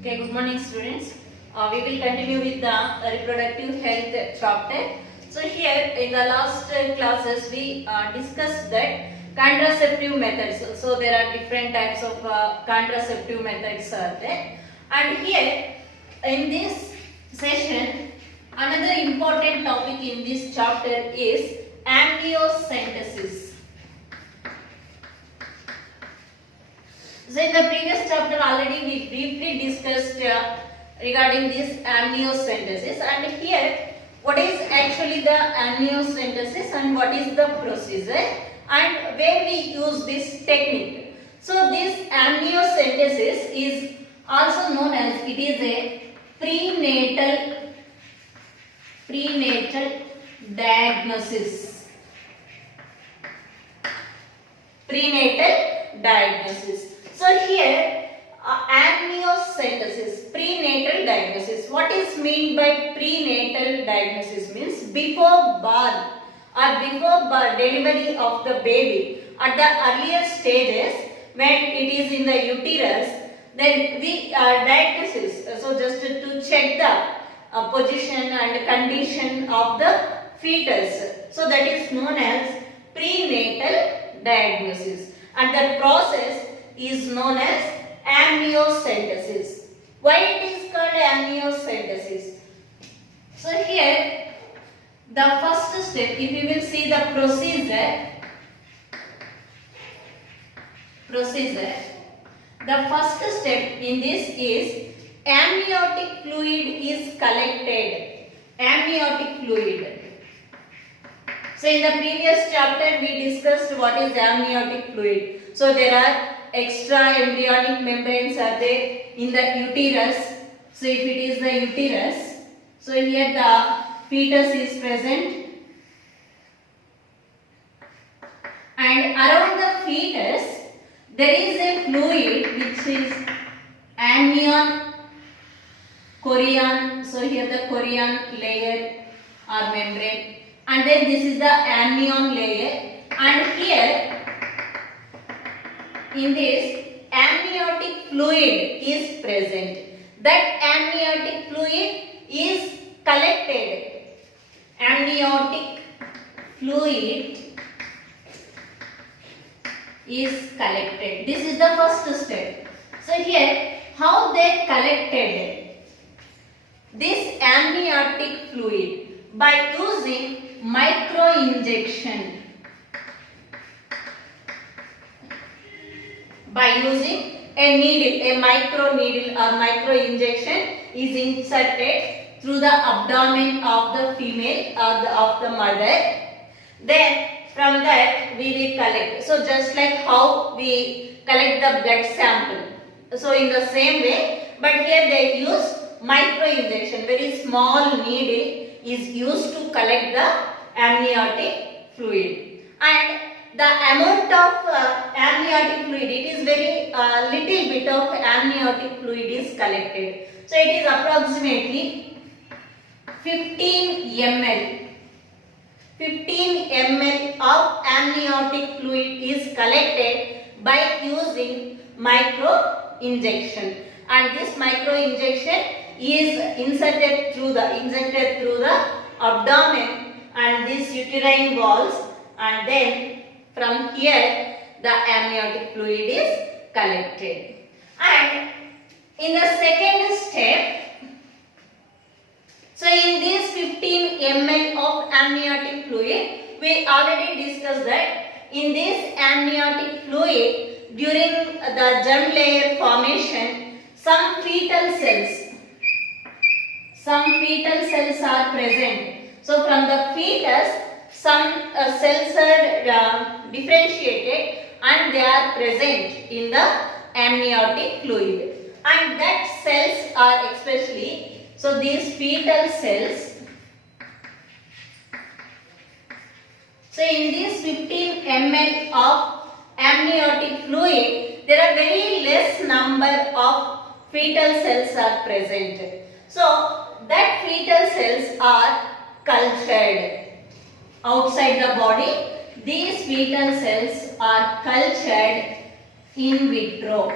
Okay, good morning students. We will continue with the reproductive health chapter. So here in the last classes we discussed that contraceptive methods. So there are different types of contraceptive methods are there. And here in this session another important topic in this chapter is amniocentesis. So in the previous chapter already we briefly discussed regarding this amniocentesis, and here what is actually the amniocentesis and what is the procedure and where we use this technique. So this amniocentesis is also known as, it is a prenatal diagnosis. Prenatal diagnosis. So here amniocentesis, prenatal diagnosis. What is meant by prenatal diagnosis? Means before birth or before delivery of the baby, at the earlier stages when it is in the uterus, then we diagnosis. So just to check the position and condition of the fetus. So that is known as prenatal diagnosis, and the process is known as amniocentesis. Why it is called amniocentesis? So here the first step, if you will see the procedure, the first step in this is amniotic fluid is collected. Amniotic fluid. So in the previous chapter we discussed what is amniotic fluid. So there are extra embryonic membranes are there in the uterus. So if it is the uterus, so here the fetus is present, and around the fetus there is a fluid which is amnion, chorion. So here the chorion layer or membrane, and then this is the amnion layer, and here in this amniotic fluid is present. That amniotic fluid is collected. Amniotic fluid is collected. This is the first step. So here how they collected this amniotic fluid? By using micro injection. By using a needle, a micro needle or micro injection is inserted through the abdomen of the female or of the mother. Then from that we will collect. So just like how we collect the blood sample. So in the same way, but here they use micro injection. Very small needle is used to collect the amniotic fluid, and the amount of amniotic fluid, it is very little bit of amniotic fluid is collected. So it is approximately 15 ml. 15 ml of amniotic fluid is collected by using micro injection, and this micro injection is injected through the abdomen and these uterine walls, and then from here the amniotic fluid is collected. And in the second step, so in this 15 ml of amniotic fluid, we already discussed that in this amniotic fluid, during the germ layer formation, some fetal cells are present. So from the fetus some cells are differentiated and they are present in the amniotic fluid, and that cells are especially, so these fetal cells, so in this 15 ml of amniotic fluid there are very less number of fetal cells are present. So that fetal cells are cultured outside the body. These fetal cells are cultured in vitro.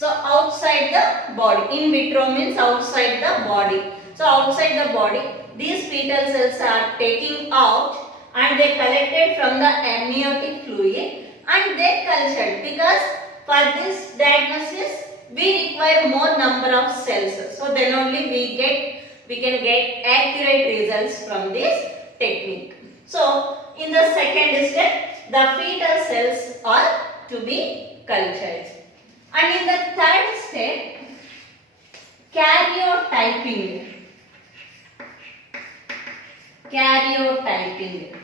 So outside the body. In vitro means outside the body. So outside the body, these fetal cells are taken out and they collected from the amniotic fluid and they cultured, because for this diagnosis we require more number of cells. So then only we can get accurate results from this technique. So in the second step, the fetal cells are to be cultured. And in the third step, karyotyping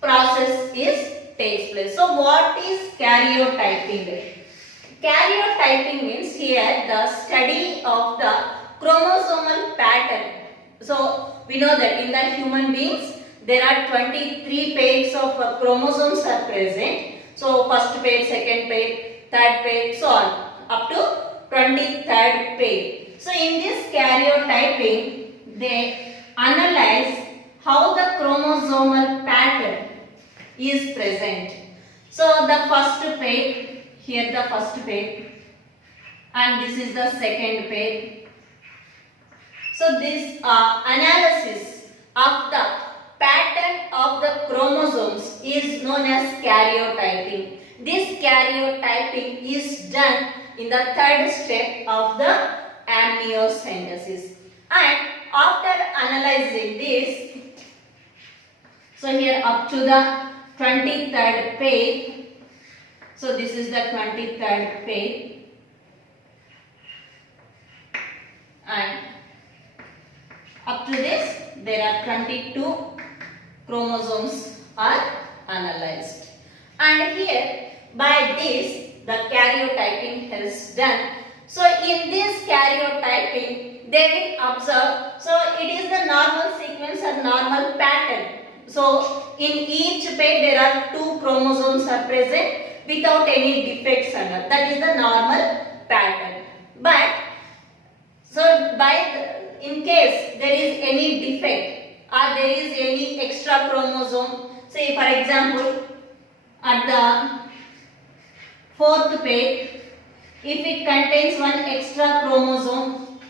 process takes place. So what is karyotyping? Karyotyping means here the study of the chromosomal pattern. So we know that in the human beings there are 23 pairs of chromosomes are present. So first pair, second pair, third pair, so on up to 23rd pair. So in this karyotyping, they analyze how the chromosomal pattern is present. So the first pair, here the first pair, and this is the second pair. So this analysis of the pattern of the chromosomes is known as karyotyping. This karyotyping is done in the third step of the amniocentesis. And after analyzing this, so here up to the 23rd pair, so this is the 23rd pair, and up to this there are 22 chromosomes are analyzed. And here by this the karyotyping is done. So in this karyotyping they will observe, so it is the normal sequence or normal pattern. So in each pair there are 2 chromosomes are present without any defects under. That is the normal pattern. But so in case there is any defect or there is any extra chromosome, say for example at the 4th pair, if it contains one extra chromosome,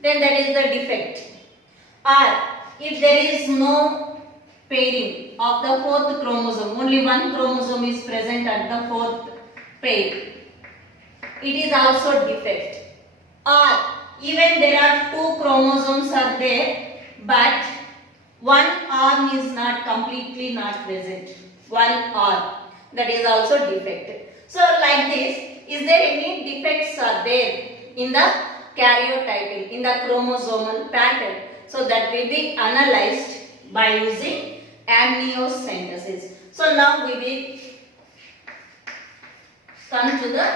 then that is the defect. Or if there is no pairing of the 4th chromosome, only one chromosome is present at the 4th pair, it is also defect. Or even there are 2 chromosomes are there, but one arm is not completely not present. One arm, that is also defect. So like this, is there any defects are there in the karyotyping, in the chromosomal pattern? So that will be analyzed by using amniocentesis. So now we will come to the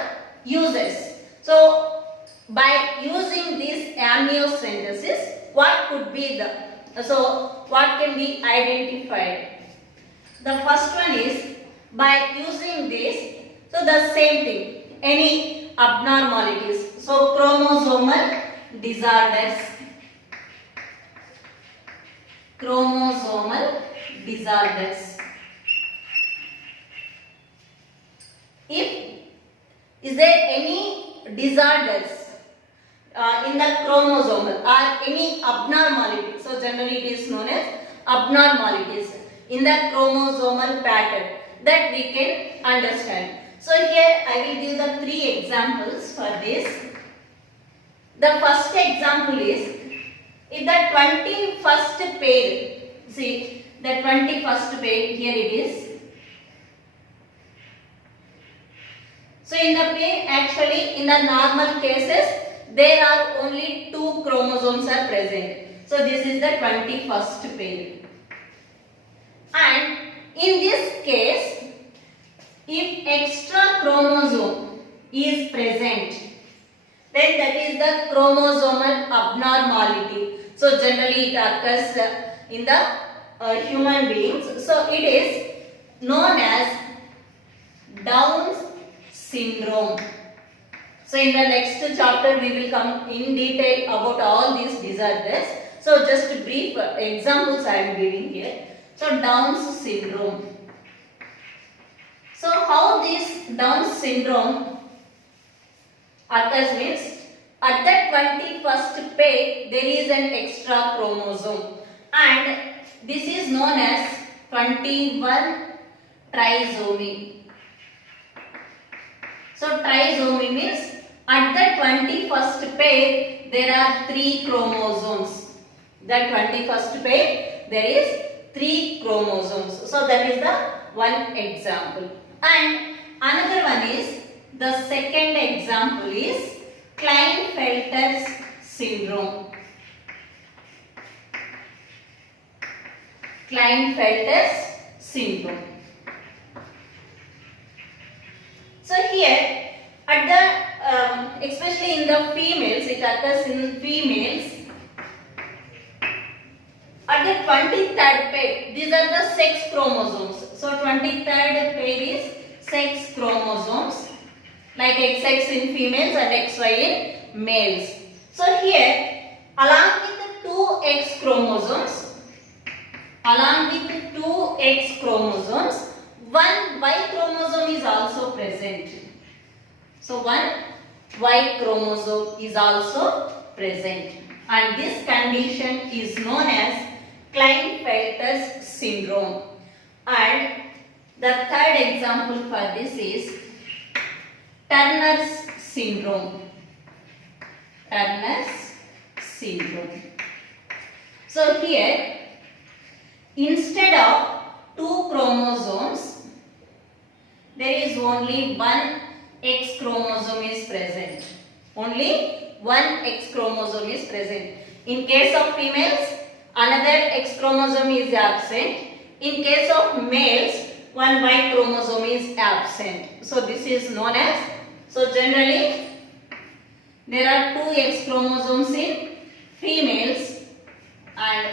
uses. So by using this amniocentesis, what could be what can be identified? The first one is, by using this, so the same thing, any abnormalities, so chromosomal disorders, If is there any disorders in the chromosomal or any abnormality, so generally it is known as abnormalities in the chromosomal pattern, that we can understand. So here I will give the 3 examples for this. The first example is, if the 21st pair, see the 21st pair, here it is. So in the pair, actually in the normal cases there are only 2 chromosomes are present. So this is the 21st pair. And in this case, if extra chromosome is present, then that is the chromosomal abnormality. So generally it occurs in the human beings. So it is known as Down syndrome. So in the next chapter we will come in detail about all these disorders. So just brief examples I am giving here. So Down syndrome. So how this Down syndrome Occurs means at the 21st pair there is an extra chromosome, and this is known as 21 trisomy. So trisomy means at the 21st pair there are 3 chromosomes. The 21st pair there is 3 chromosomes. So that is the one example. And another one is, the second example is Klinefelter's syndrome. Klinefelter's syndrome. So here at the especially in the females, it occurs in females. At the 23rd pair, these are the sex chromosomes. So 23rd pair is sex chromosomes, like XX in females and XY in males. So here, along with the 2X chromosomes, one Y chromosome is also present. So one Y chromosome is also present, and this condition is known as Klinefelter's syndrome. And the third example for this is Turner's syndrome. Turner's syndrome. So here, instead of 2 chromosomes, there is only one X chromosome is present. Only one X chromosome is present. In case of females, another X chromosome is absent. In case of males, one Y chromosome is absent. So this is known as, so generally there are 2 X chromosomes in females and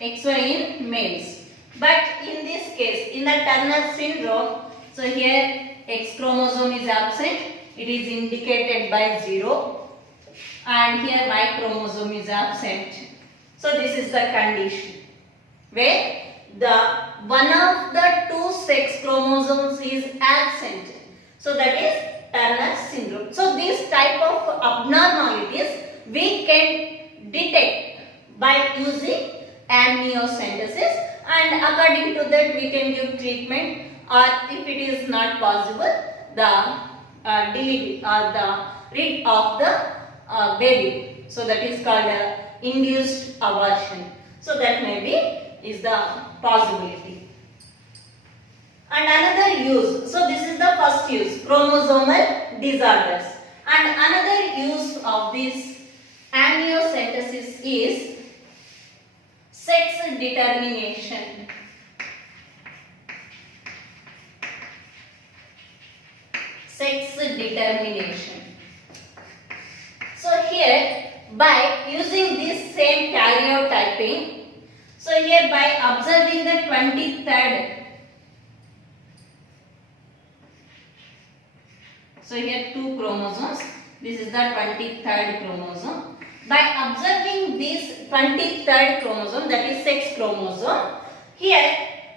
XY in males. But in this case, in the Turner syndrome, so here X chromosome is absent, it is indicated by 0, and here Y chromosome is absent. So this is the condition where the one of the 2 sex chromosomes is absent. So that is Turner syndrome. So this type of abnormalities we can detect by using amniocentesis, and according to that we can give treatment, or if it is not possible, the delivery or the rid of the baby. So that is called induced abortion. So that maybe is the possibility. And another use, so this is the first use, chromosomal disorders. And another use of this amniocentesis is sex determination. Sex determination. So here, by using this same karyotyping, so here by observing the 23rd, so here 2 chromosomes, this is the 23rd chromosome. By observing this 23rd chromosome, that is sex chromosome, here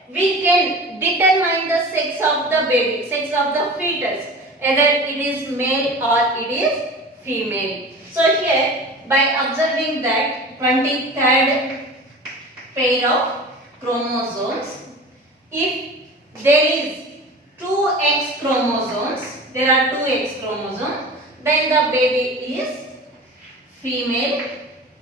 we can determine the sex of the baby, sex of the fetus, either it is male or it is female. So here, by observing that 23rd pair of chromosomes, if there is 2 X chromosomes, there are 2 X chromosomes, then the baby is female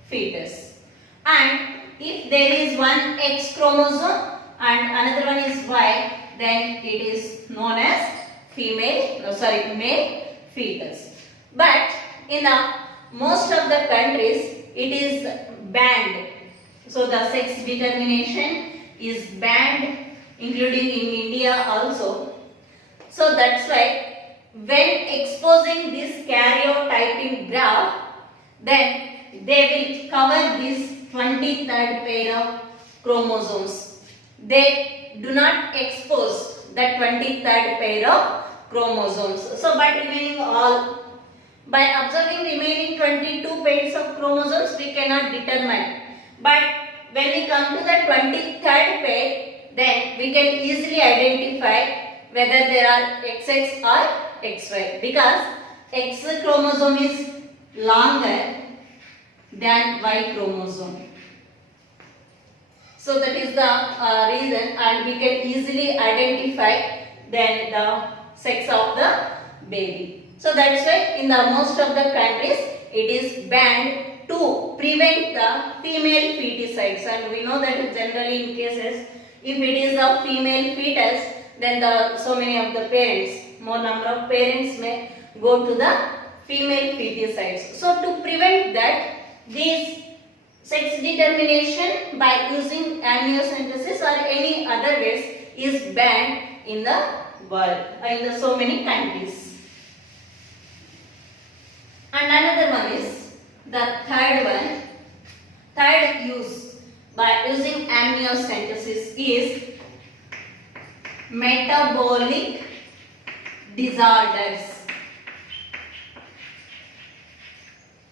fetus. And if there is 1 X chromosome and another one is Y, then it is known as male fetus. But in the most of the countries it is banned. So the sex determination is banned, including in India also. So that's why when exposing this karyotyping graph, then they will cover this 23rd pair of chromosomes. They do not expose that 23rd pair of chromosomes. So by observing remaining 22 pairs of chromosomes, we cannot determine. But when we come to the 23rd pair, then we can easily identify whether there are XX or XY, because X chromosome is longer than Y chromosome. So that is the reason, and we can easily identify then the sex of the baby. So that's why in the most of the countries it is banned to prevent the female feticides, and we know that generally in cases if it is a female fetus, then so many of the parents, more number of parents may go to the female feticides. So to prevent that, these sex determination by using amniocentesis or any other ways is banned in the world, in the so many countries. And another one is the third one. Third use by using amniocentesis is metabolic disorders.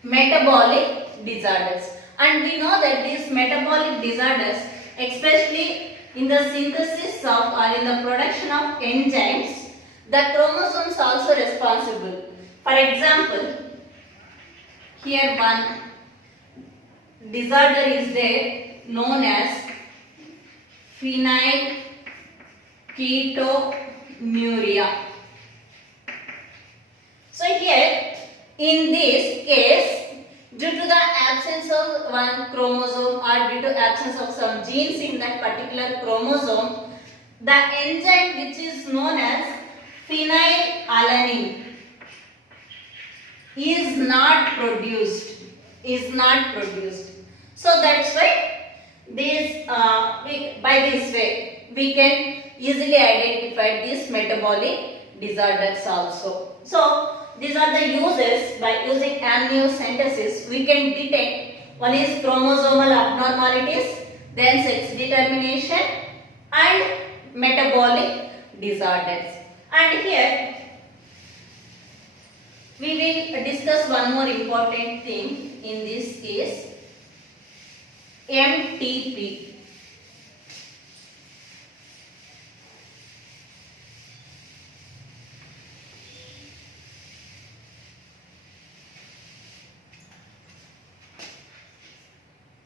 Metabolic disorders. And we know that these metabolic disorders, especially in the synthesis of or in the production of enzymes, the chromosomes also responsible. For example, here one disorder is there known as phenylketonuria. So here in this case, due to the absence of one chromosome or due to absence of some genes in that particular chromosome, the enzyme which is known as phenylalanine is not produced. So that's why this by this way we can easily identify these metabolic disorders also. So these are the uses by using amniocentesis. We can detect, one is chromosomal abnormalities, then sex determination and metabolic disorders. And here we will discuss one more important thing in this case, MTP.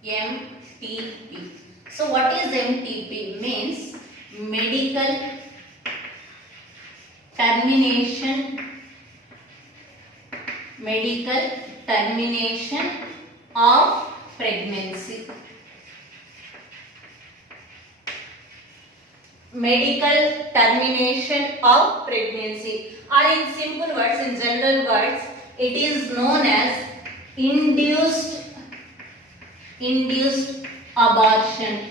MTP. So what is MTP? Means medical termination of pregnancy. Medical termination of pregnancy, or in simple words, in general words, it is known as induced abortion.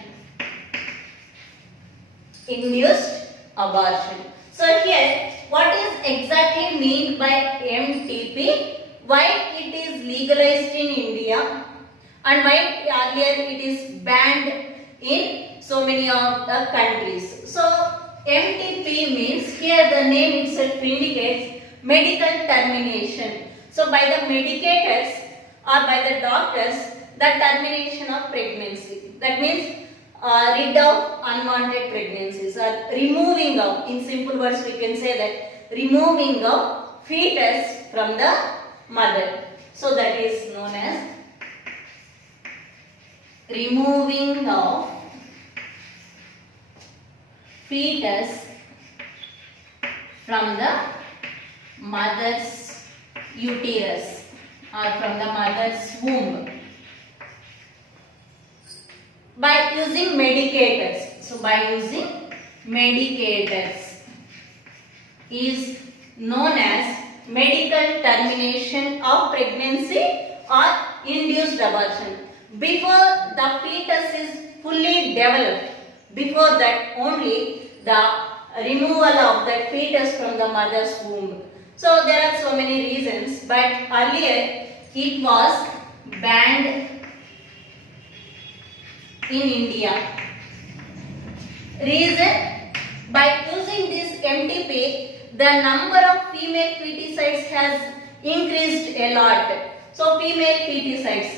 So here, what is exactly meant by MTP? Why it is legalized in India and why earlier it is banned in so many of the countries. So MTP means, here the name itself indicates medical termination. So by the medicators or by the doctors, the termination of pregnancy. That means rid of unwanted pregnancies or removing of, in simple words we can say that, removing of fetus from the mother. So that is known as removing of fetus from the mother's uterus or from the mother's womb by using medicators. So by using medicators is known as medical termination of pregnancy or induced abortion. Before the fetus is fully developed, before that only the removal of that fetus from the mother's womb. So there are so many reasons, but earlier it was banned in India. Reason, by using this MTP, the number of female feticides has increased a lot. So female feticides,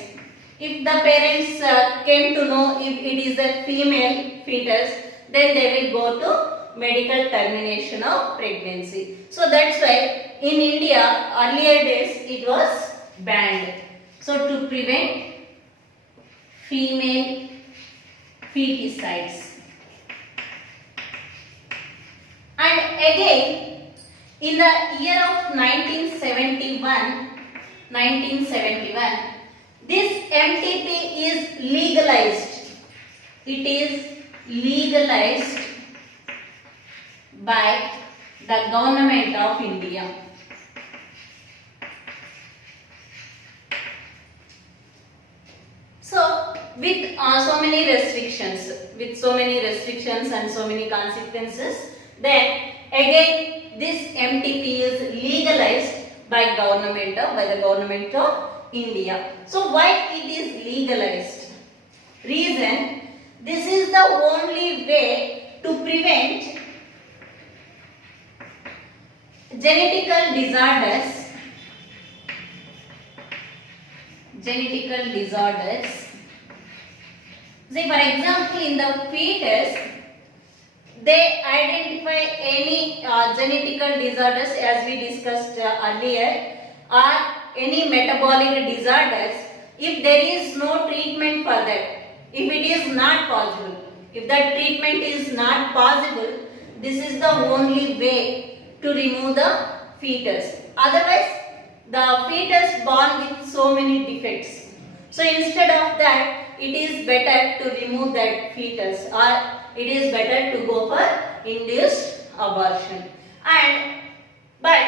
if the parents came to know if it is a female fetus, then they will go to medical termination of pregnancy. So that's why in India earlier days it was banned. So to prevent female feticides. And again in the year of 1971, this MTP is legalized. It is legalized by the government of India. So with so many restrictions and so many consequences, then again this MTP is legalized by the government of India. So why it is legalized? Reason, this is the only way to prevent genetical disorders. See, for example, in the fetus, they identify any genetical disorders as we discussed earlier, or any metabolic disorders. If there is no treatment for that, if it is not possible, if that treatment is not possible, this is the only way to remove the fetus. Otherwise, the fetus born with so many defects. So instead of that, it is better to remove that fetus, or it is better to go for induced abortion. But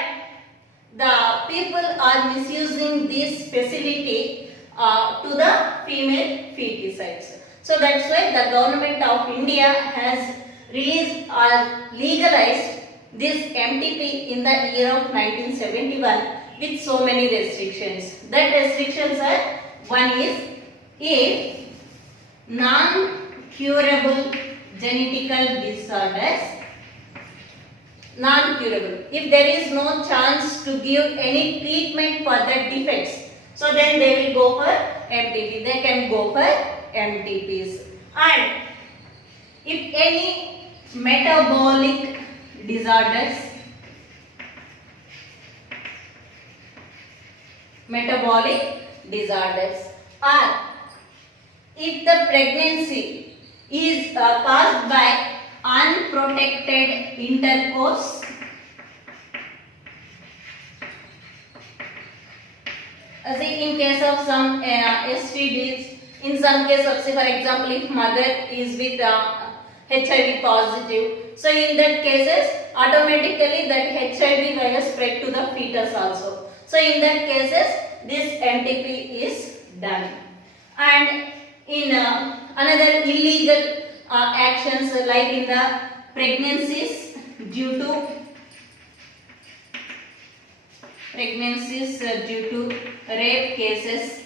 the people are misusing this facility to the female feticides. So that's why the government of India has released or legalized this MTP in the year of 1971 with so many restrictions. That restrictions are, one is, if non-curable genetical disorders, if there is no chance to give any treatment for the defects, so then they will go for MTP. They can go for MTPs. And if any metabolic disorders, or if the pregnancy is caused by unprotected intercourse, in case of some STDs, in some case of, say for example, if mother is with HIV positive, so in that cases automatically that HIV virus spread to the fetus also. So in that cases this MTP is done. And in another illegal actions, like in the pregnancies due to rape cases.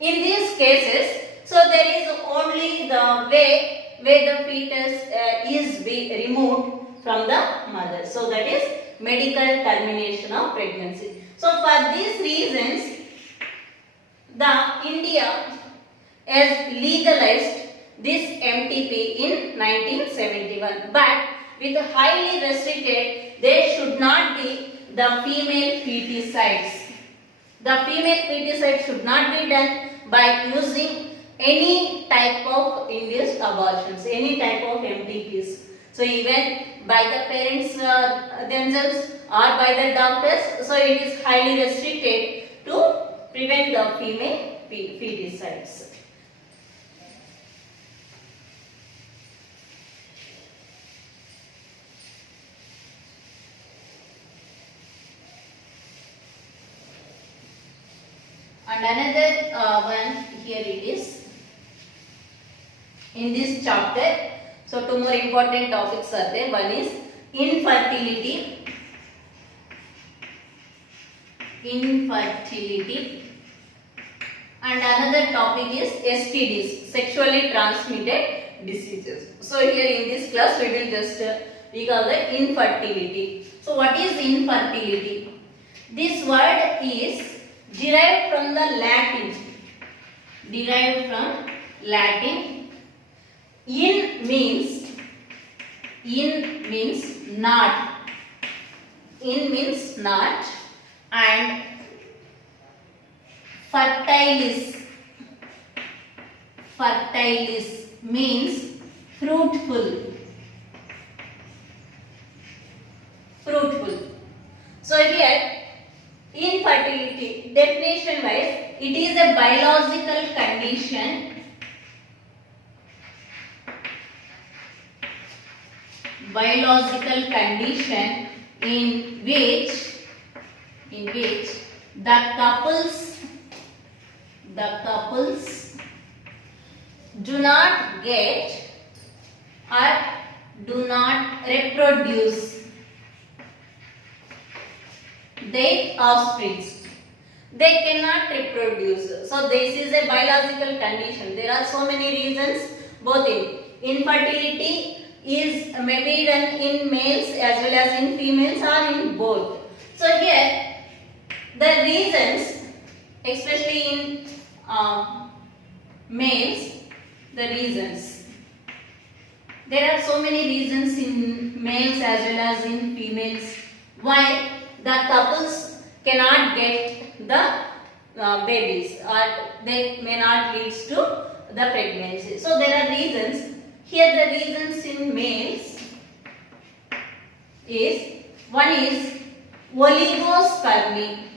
In these cases, so there is only the way where the fetus is removed from the mother. So that is medical termination of pregnancy. So for these reasons, the India has legalized this MTP in 1971. But with highly restricted, there should not be the female feticides. The female feticide should not be done by using any type of induced abortions, any type of MTPs. So even by the parents themselves or by the doctors, so it is highly restricted to prevent the female feticides. And another one here it is in this chapter. So two more important topics are there. One is infertility. And another topic is STDs, sexually transmitted diseases. So here in this class we will just recall the infertility. So what is infertility? This word is derived from In means not. In means not, and fertilis means fruitful. So here infertility definition wise, it is a biological condition in which the couples do not get or do not reproduce their offspring. They cannot reproduce. So this is a biological condition. There are so many reasons, both in infertility is maybe done in males as well as in females or in both. So here the reasons, especially in males, the reasons. There are so many reasons in males as well as in females why the couples cannot get the babies, or they may not lead to the pregnancy. So there are reasons. Here the reasons in males is, one is oligospermy.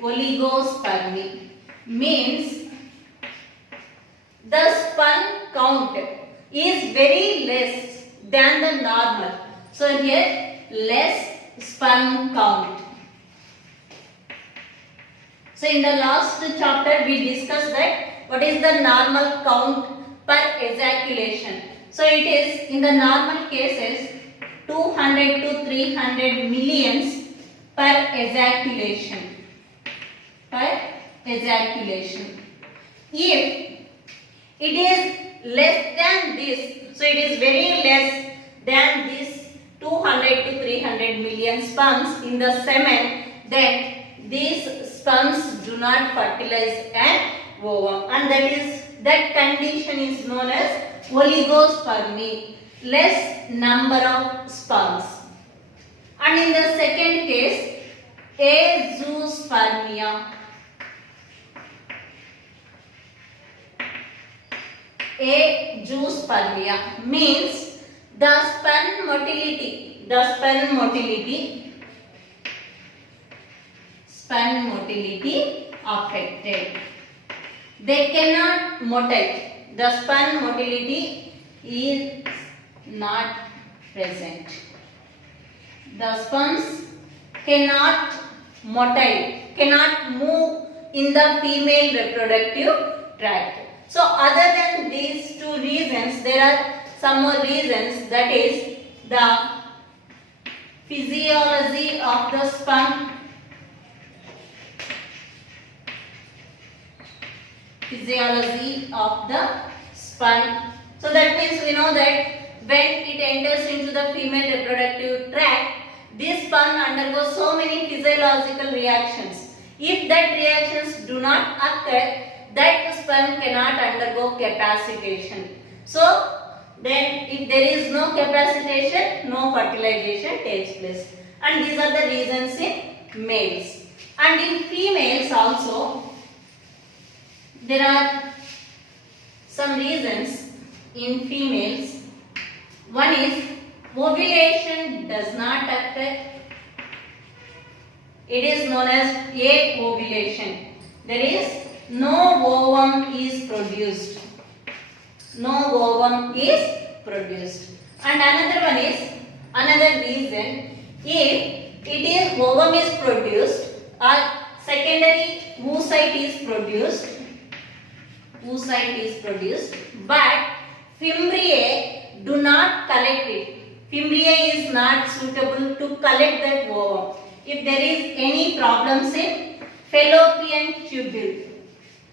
Oligospermy means the sperm count is very less than the normal. So here less sperm count. So in the last chapter we discussed that what is the normal count per ejaculation. So it is in the normal cases 200 to 300 millions per ejaculation. If it is less than this, so it is very less than this 200 to 300 million sperms in the semen, then these sperms do not fertilize an ovum, and that condition is known as oligospermy, less number of sperms. And in the second case, azoospermia. Azoospermia means the sperm motility affected. They cannot motile. The sperm motility is not present. The sperms cannot motile, cannot move in the female reproductive tract. So other than these two reasons, there are some more reasons, that is the physiology of the sperm. So that means we know that when it enters into the female reproductive tract, this sperm undergoes so many physiological reactions. If that reactions do not occur, that sperm cannot undergo capacitation. So then if there is no capacitation, no fertilization takes place. And these are the reasons in males. And in females also, there are some reasons in females. One is ovulation does not occur. It is known as aovulation. There is no ovum is produced. And another reason, if ovum is produced or secondary oocyte is produced, but fimbriae do not collect it. Fimbriae is not suitable to collect that ovum. If there is any problems in fallopian tubule,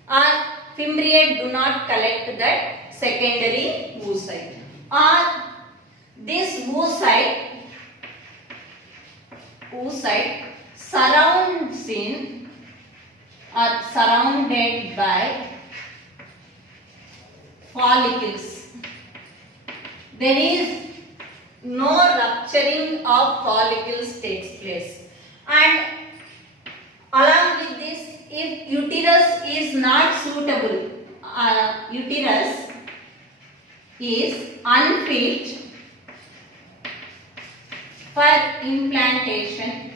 or fimbriae do not collect that secondary oocyte, or this oocyte surrounds in or surrounded by follicles. there is no rupturing of follicles takes place. And along with this, if uterus is not suitable, uterus is unfit for implantation,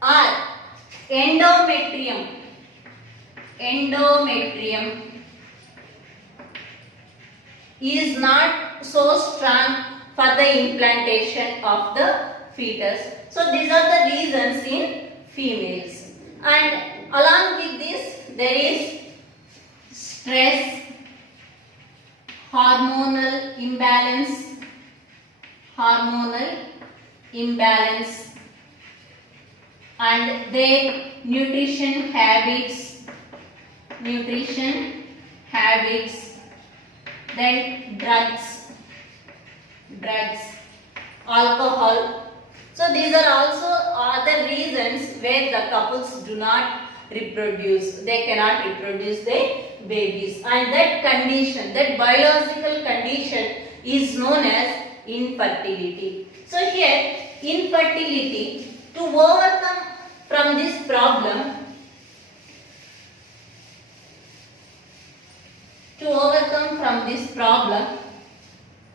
or endometrium is not so strong for the implantation of the fetus. So these are the reasons in females. And along with this, there is stress, hormonal imbalance, and their nutrition habits, then drugs, alcohol. So these are also other reasons where the couples do not reproduce. They cannot reproduce their babies, and that condition, that biological condition, is known as infertility. So here, infertility, to overcome from this problem,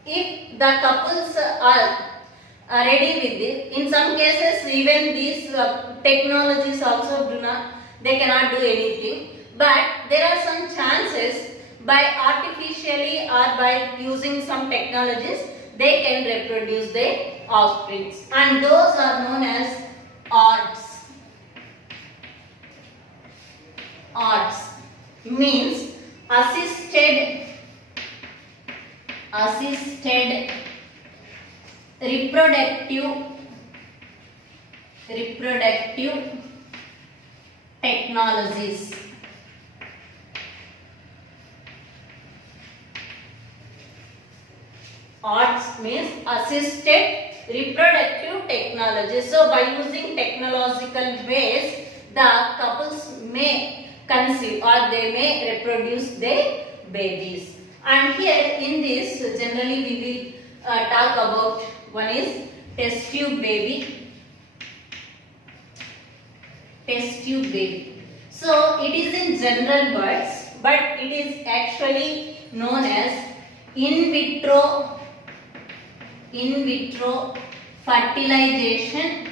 if the couples are ready with it, in some cases even these technologies also they cannot do anything, but there are some chances by artificially or by using some technologies they can reproduce their offspring, and those are known as ARTs. Means assisted reproductive technologies. ARTs means assisted reproductive technology. So by using technological ways, the couples may conceive or they may reproduce their babies. And here in this, generally we will talk about one is test tube baby. So it is in general words, but it is actually known as in vitro fertilization,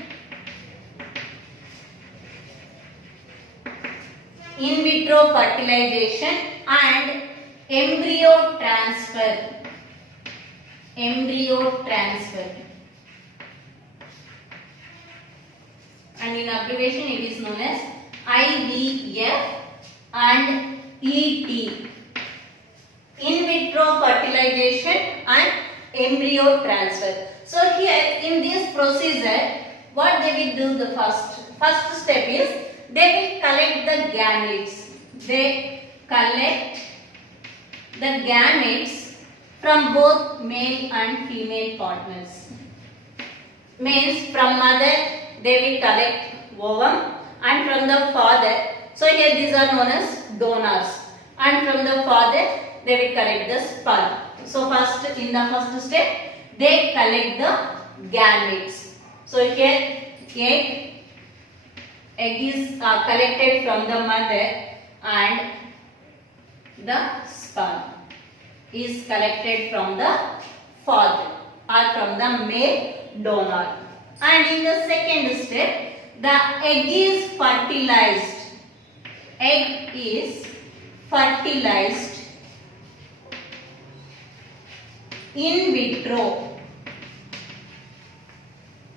and embryo transfer. And in abbreviation it is known as IVF and ET. In vitro fertilization and embryo transfer. So here in this procedure, what they will do, the first step is they will collect the gametes. They collect the gametes from both male and female partners. Means from mother they will collect ovum, and from the father, so here these are known as donors, and from the father they will collect the sperm. So first, in the first step, they collect the gametes. So here egg is collected from the mother, and the sperm is collected from the father or from the male donor. And in the second step, the egg is fertilized. In vitro.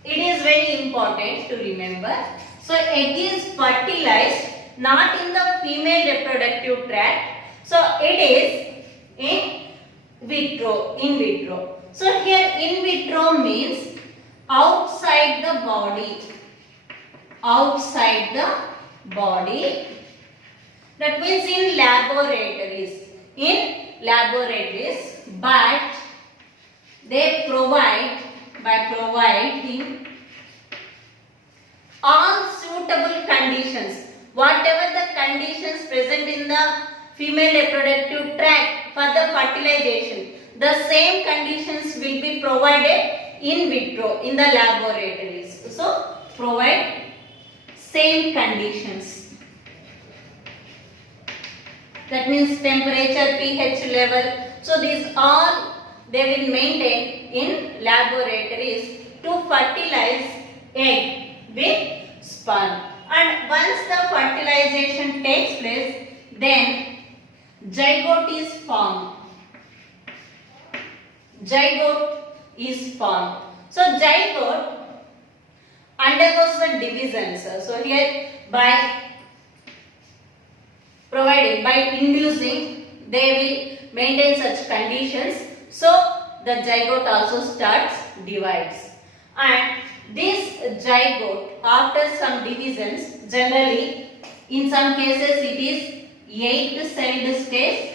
It is very important to remember. So egg is fertilized not in the female reproductive tract. So it is in vitro. So here in vitro means outside the body. That means in laboratories, but they provide by providing all suitable conditions. Whatever the conditions present in the female reproductive tract for the fertilization. The same conditions will be provided in vitro in the laboratories. So provide same conditions. That means temperature, pH level. So these all they will maintain in laboratories to fertilize egg with sperm. And once the fertilization takes place, then zygote is formed. Zygote is formed. So zygote undergoes the divisions. So here by inducing, they will maintain such conditions. So the zygote also starts divides. And this zygote, after some divisions, generally in some cases it is 8-celled stage,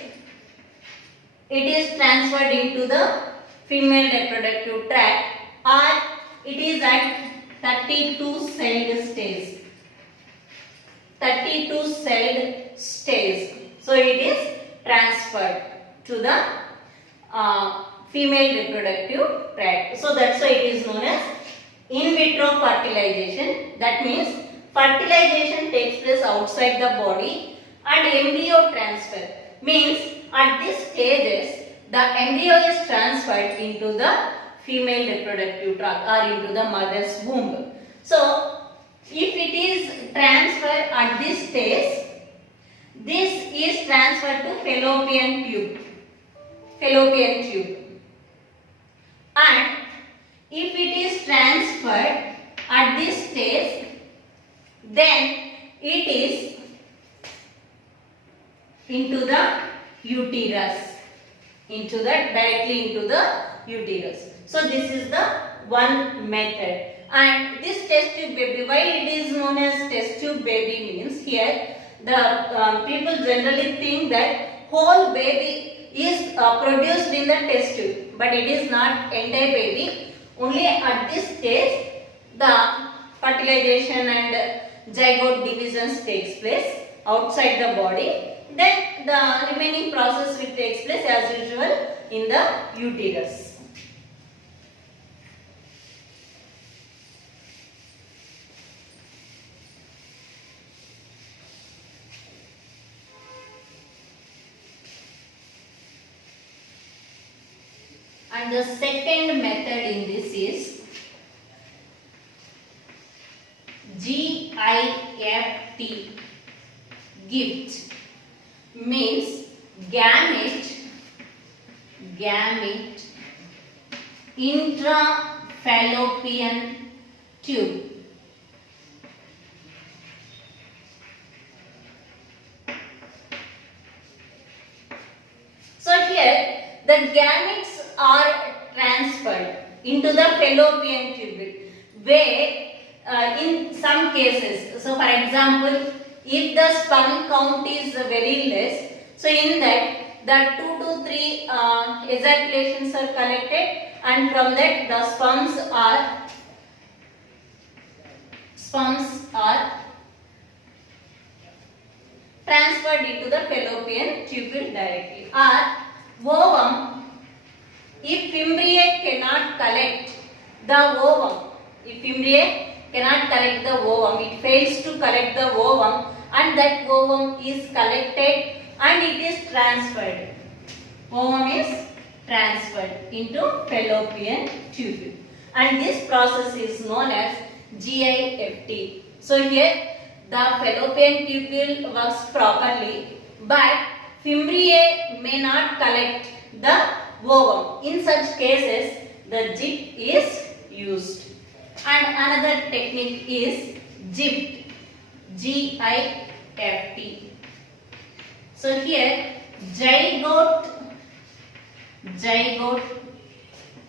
it is transferred into the female reproductive tract, or it is at 32-celled stage. 32-celled stage. So it is transferred to the female reproductive tract. So that's why it is known as in vitro fertilization. That means fertilization takes place outside the body, and embryo transfer means at these stages the embryo is transferred into the female reproductive tract or into the mother's womb. So if it is transferred at this stage, this is transferred to fallopian tube. Fallopian tube. And if it is transferred at this stage, then it is into the uterus. Directly into the uterus. So this is the one method. And this test tube baby, why it is known as test tube baby means, here the people generally think that whole baby is produced in the test tube, but it is not entire baby. Only at this stage the fertilization and zygote divisions takes place outside the body. Then the remaining process will take place as usual in the uterus. And the second method in this is GIFT, gift, means gamete intrafallopian tube. So here the gametes are transferred into the fallopian tube, where in some cases, so for example, if the sperm count is very less, so in that the 2 to 3 ejaculations are collected, and from that the sperms are transferred into the fallopian tube directly. Or ovum, if embryo cannot collect the ovum, it fails to collect the ovum, and that ovum is collected and it is transferred. Ovum is transferred into fallopian tube, and this process is known as GIFT. So here the fallopian tubule works properly, but embryo may not collect the ovum. In such cases, the GIFT is used. And another technique is GIFT, GIFT. So here zygote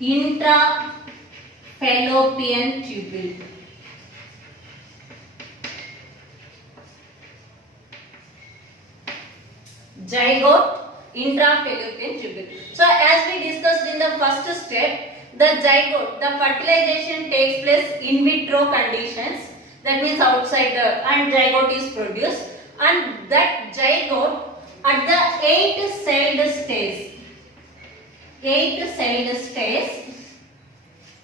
intrafallopian tubule. Zygote intrafallopian tubule. So as we discussed in the first step, the zygote, the fertilization takes place in vitro conditions, that means outside the, and zygote is produced, and that zygote At the eighth celled stage,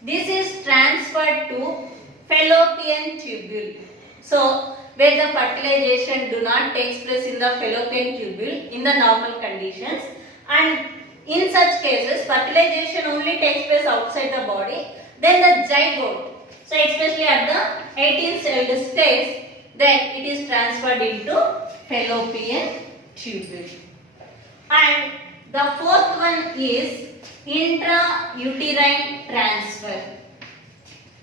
this is transferred to fallopian tubule. So, where the fertilization do not takes place in the fallopian tubule in the normal conditions, and in such cases fertilization only takes place outside the body, then the zygote, so especially at the 18th celled stage, then it is transferred into fallopian tubule. And the fourth one is intrauterine transfer.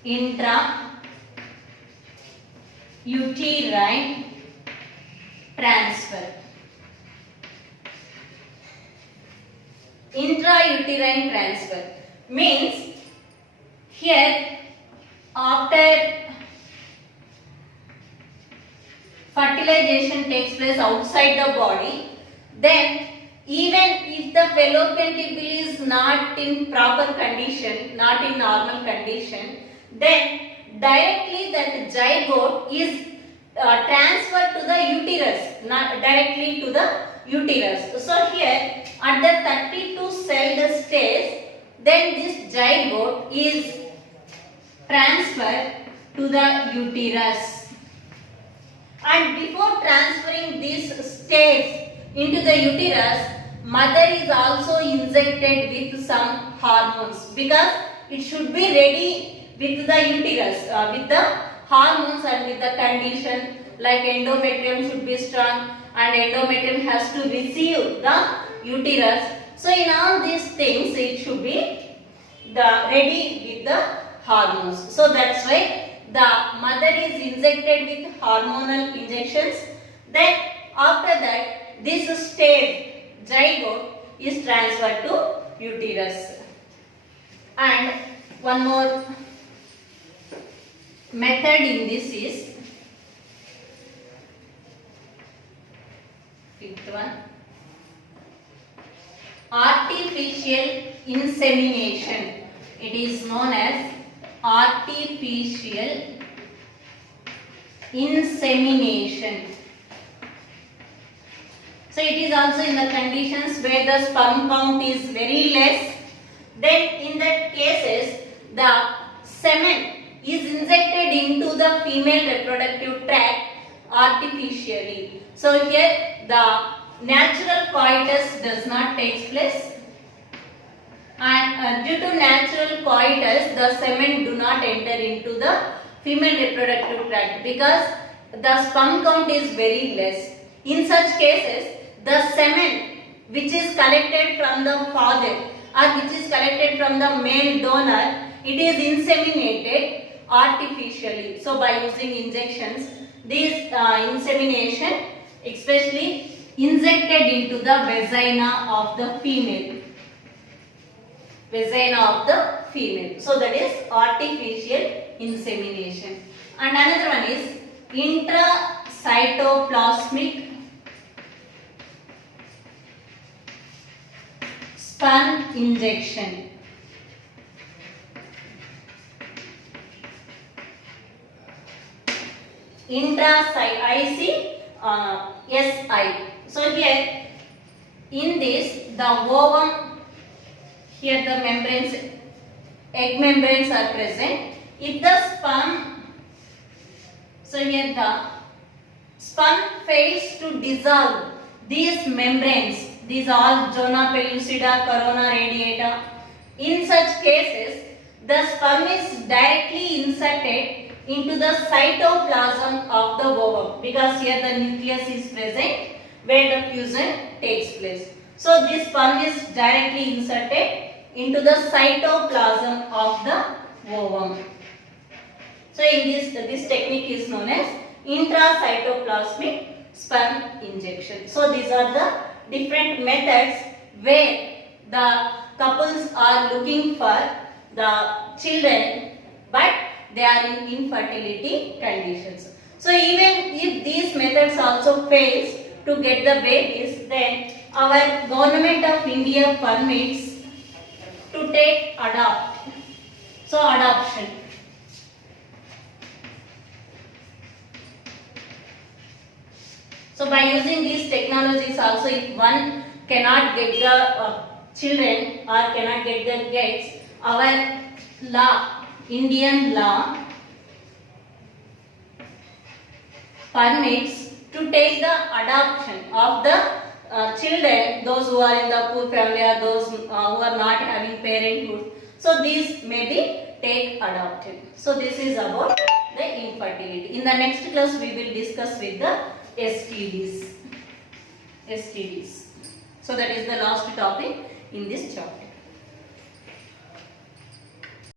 Intrauterine transfer. Intrauterine transfer means here after fertilization takes place outside the body, then even if the fallopian tubule is not in proper condition, not in normal condition, then directly that zygote is transferred to the uterus, not directly to the uterus. So here at the 32 celled stage, then this zygote is transferred to the uterus. And before transferring this stage into the uterus, mother is also injected with some hormones, because it should be ready with the uterus, with the hormones and with the condition like endometrium should be strong and endometrium has to receive the uterus. So in all these things it should be ready with the hormones. So that's why the mother is injected with hormonal injections. Then after that this stage zygote is transferred to uterus. And one more method in this is fifth one, artificial insemination. It is known as artificial insemination. So it is also in the conditions where the sperm count is very less. Then in that cases the semen is injected into the female reproductive tract artificially. So here the natural coitus does not take place, and due to natural coitus the semen do not enter into the female reproductive tract because the sperm count is very less. In such cases the semen which is collected from the father or which is collected from the male donor, it is inseminated artificially. So by using injections, this insemination especially injected into the vagina of the female. So that is artificial insemination. And another one is intracytoplasmic sperm injection. IC SI. So here in this the ovum, here the membranes, egg membranes are present. If the sperm, so here the sperm fails to dissolve these membranes, these all zona pellucida, corona radiata. In such cases the sperm is directly inserted into the cytoplasm of the ovum, because here the nucleus is present where the fusion takes place. So this sperm is directly inserted into the cytoplasm of the ovum. So in this technique is known as intracytoplasmic sperm injection. So these are the different methods where the couples are looking for the children, but they are in infertility conditions. So even if these methods also fails to get the babies, then our government of India permits to take adoption. So So by using these technologies also, if one cannot get the children or cannot get the kids, our law, Indian law permits to take the adoption of the children, those who are in the poor family or those who are not having parenthood. So these may be take adopted. So this is about the infertility. In the next class we will discuss with the STDs. So that is the last topic in this chapter.